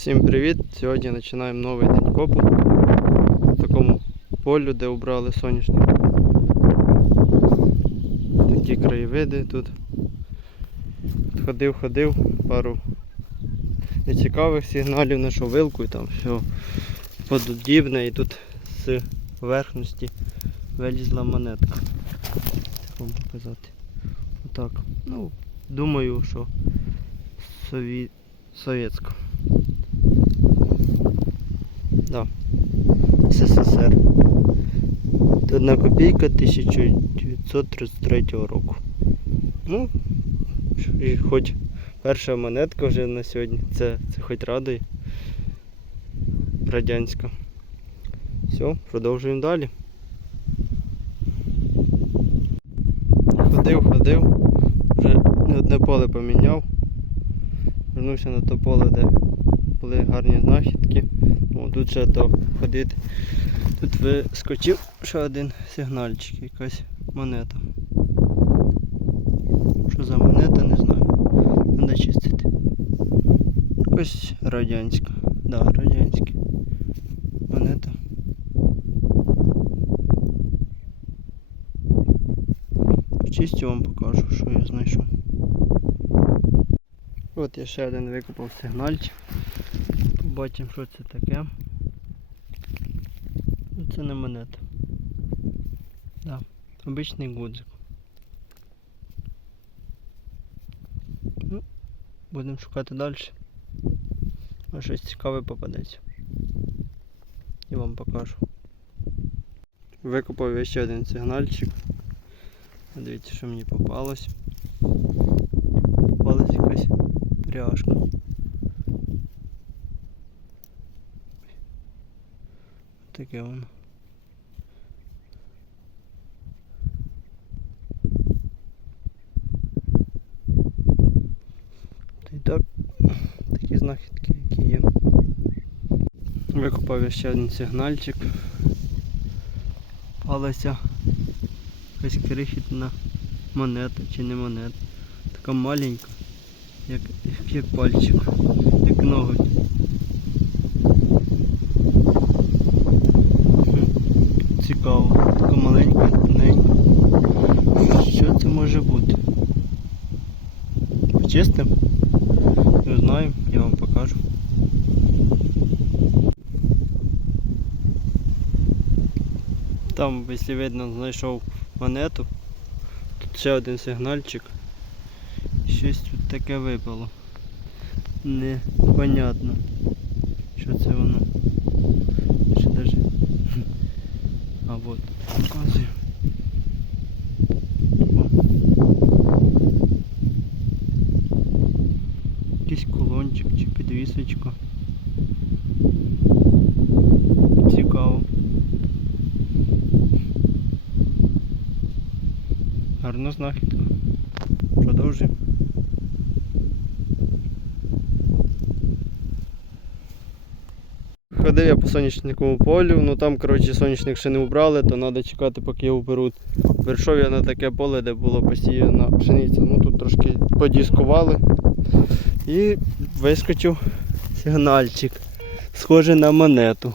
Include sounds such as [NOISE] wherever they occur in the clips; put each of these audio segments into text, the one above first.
Всім привіт! Сьогодні починаємо новий день копу. В такому полю, де обрали соняшник. Такі краєвиди тут. Ходив, ходив, пару нецікавих сигналів, знайшов вилку і там все подібне і тут з поверхності вилізла монетка. Вам показати. Отак. Ну, думаю, що сові... Да. СССР. Одна копійка 1933 року. Ну, і хоч перша монетка вже на сьогодні, це, це хоч радує. Радянська. Все, продовжуємо далі. Ходив, ходив, вже не одне поле поміняв. Вернувся на те поле, де були гарні знахідки. О, тут ще то ходити. Тут вискочив ще один сигнальчик, якась монета. Що за монета, не знаю. Треба чистити. Якась радянська. Да, радянська. Монета. Чистю вам покажу, що я знайшов. От я ще один викопав сигнальчик. Побачимо, що це таке. Ну, Це не монета. Да. Обичний гудзик. Ну, будемо шукати далі. Може щось цікаве попадеться. І вам покажу. Викопав я ще один сигнальчик. Дивіться, що мені попалось. Попалась якась пряжка. Таке воно. Й так, такі знахідки, які є. Викопав я ще один сигнальчик. Палася якась крихітна монета чи не монета. Така маленька, як, як пальчик, як ноготь. Цікаво, така маленька, тоненька. Що це може бути? Почистим? Не знаю, я вам покажу. Там, якщо видно, знайшов монету. Тут ще один сигнальчик. Таке випало. Непонятно. Що це воно? Ще даже. [LAUGHS] А вот, показую. Якийсь кулончик чи підвісочка. Цікаво. Гарна знахідка. Продовжуємо. Ходив я по сонячниковому полю, ну там, коротше, сонячник ще не убрали, то треба чекати, поки його уберуть. Прийшов я на таке поле, де було посіяна пшениця. Ну тут трошки подіскували. І вискочив сигнальчик. Схожий на монету.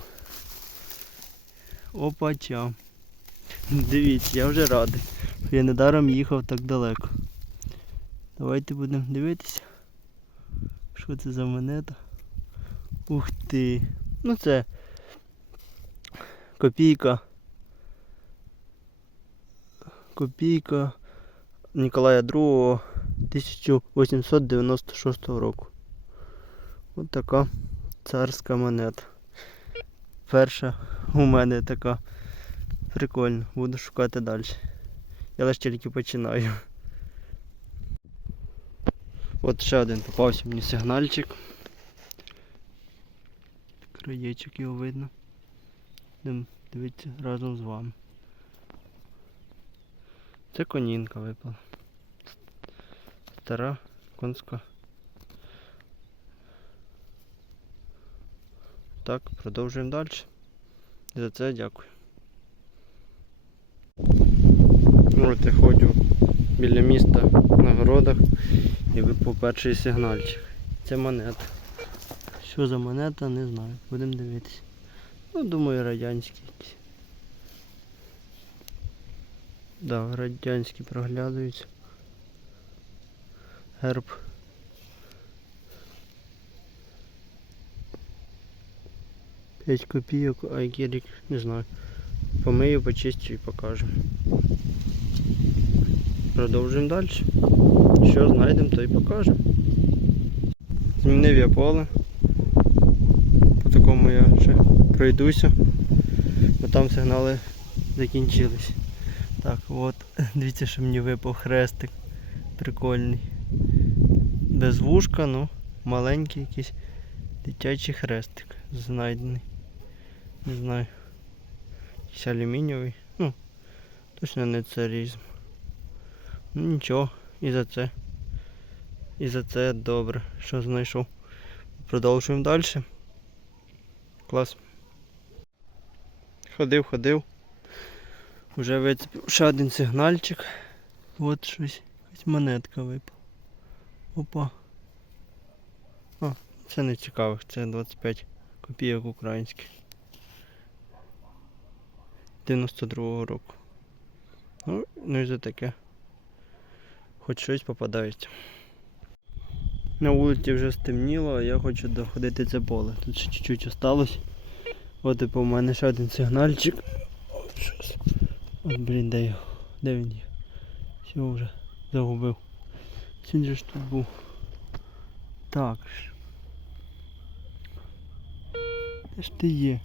Опача. Дивіться, я вже радий. Я недаром їхав так далеко. Давайте будемо дивитися. Що це за монета? Ух ти. Ну це копійка. Копійка Ніколая II 1896 року. Ось така царська монета. Перша у мене така. Прикольно, буду шукати далі. Я лише тільки починаю. От ще один попався мені сигнальчик. Краєчок його видно. Будемо дивитися разом з вами. Це конінка випала. Стара конська. Так, продовжуємо далі. За це дякую. От я ходжу біля міста на городах і випав перший сигнальчик. Це монета. Що за монета, не знаю. Будемо дивитися. Ну, думаю, радянські якісь. Да, радянські проглядаються. Герб. П'ять копійок, а який не знаю. Помию, почистю і покажу. Продовжуємо далі. Що знайдемо, то і покажемо. Змінив я поле. Такому я ще пройдуся, бо там сигнали закінчились. Так, от, [LAUGHS] дивіться, що мені випав хрестик. Прикольний. Без вушка, ну, маленький якийсь дитячий хрестик знайдений. Не знаю. Якийсь алюмінієвий. Ну, точно не царізм. Ну нічого, і за це. І за це добре, що знайшов. Продовжуємо далі. Клас. Ходив, ходив. Уже вицепив ще один сигнальчик. От щось. Якась монетка випала. Опа. А, це не цікавих, це 25 копійок українських. 92-го року. Ну, ну і за таке. Хоч щось попадається. На вулиці вже стемніло, а я хочу доходити це поле. Тут ще чуть-чуть осталось. От типу у мене ще один сигнальчик. От, блін, де його? Де він є? Все вже загубив. Він же ж тут був. Так. Де ж ти є?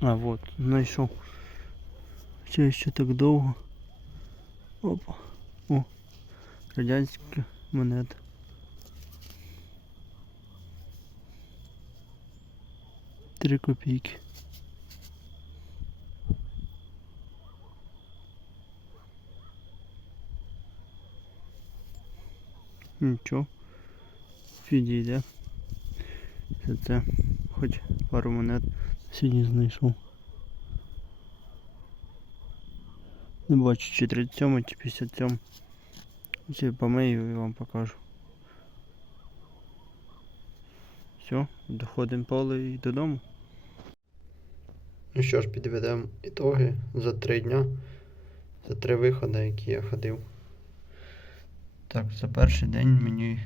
А, вот, знайшов. Ще ще так довго. Опа. О, радянська монета. Три копійки. Нічого. Підійде. Це це. Хоч пару монет сьогодні знайшов. Не бачу, чи 37, чи 57. Ще помию і вам покажу. Все, доходимо поле і додому. Ну що ж, підведемо ітоги за три дня, за три виходи, які я ходив. Так, за перший день мені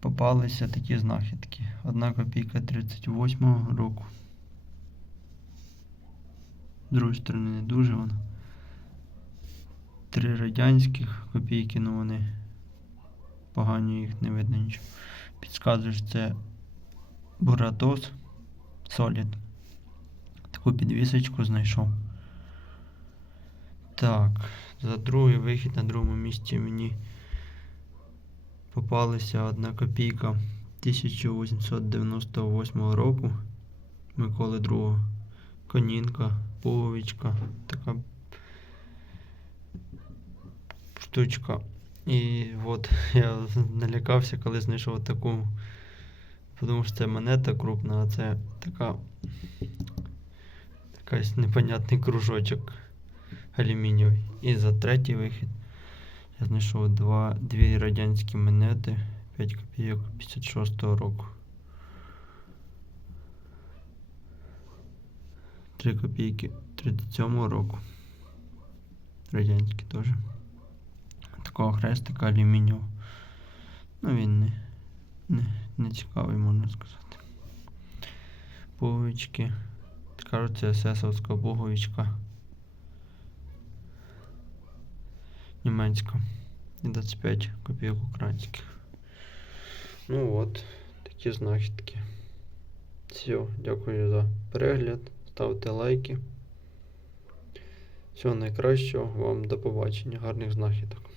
попалися такі знахідки. Одна копійка 38-го року. З другої сторони не дуже вона. Три радянських копійки, ну вони погані їх не видно нічого. Підказуєш, це Буратос Солід. Таку підвісочку знайшов. Так, за другий вихід на другому місці мені попалася одна копійка 1898 року Миколи II. Конінка, пуговичка, така штучка. І от я налякався, коли знайшов таку. Подумав, що це монета крупна, а це така якийсь непонятний кружочок алюмінієвий. І за третій вихід я знайшов два, дві радянські монети 5 копійок 56-го року. 3 копійки 37-го року. Радянські теж. Такого хрестика алюмінієвого. Ну він не, не, не цікавий, можна сказати. Пуговички. Кажуть, це есесовська пуговичка. Німецька. І 25 копійок українських. Ну от, такі знахідки. Все, дякую за перегляд. Ставте лайки. Всього найкращого вам до побачення, гарних знахідок.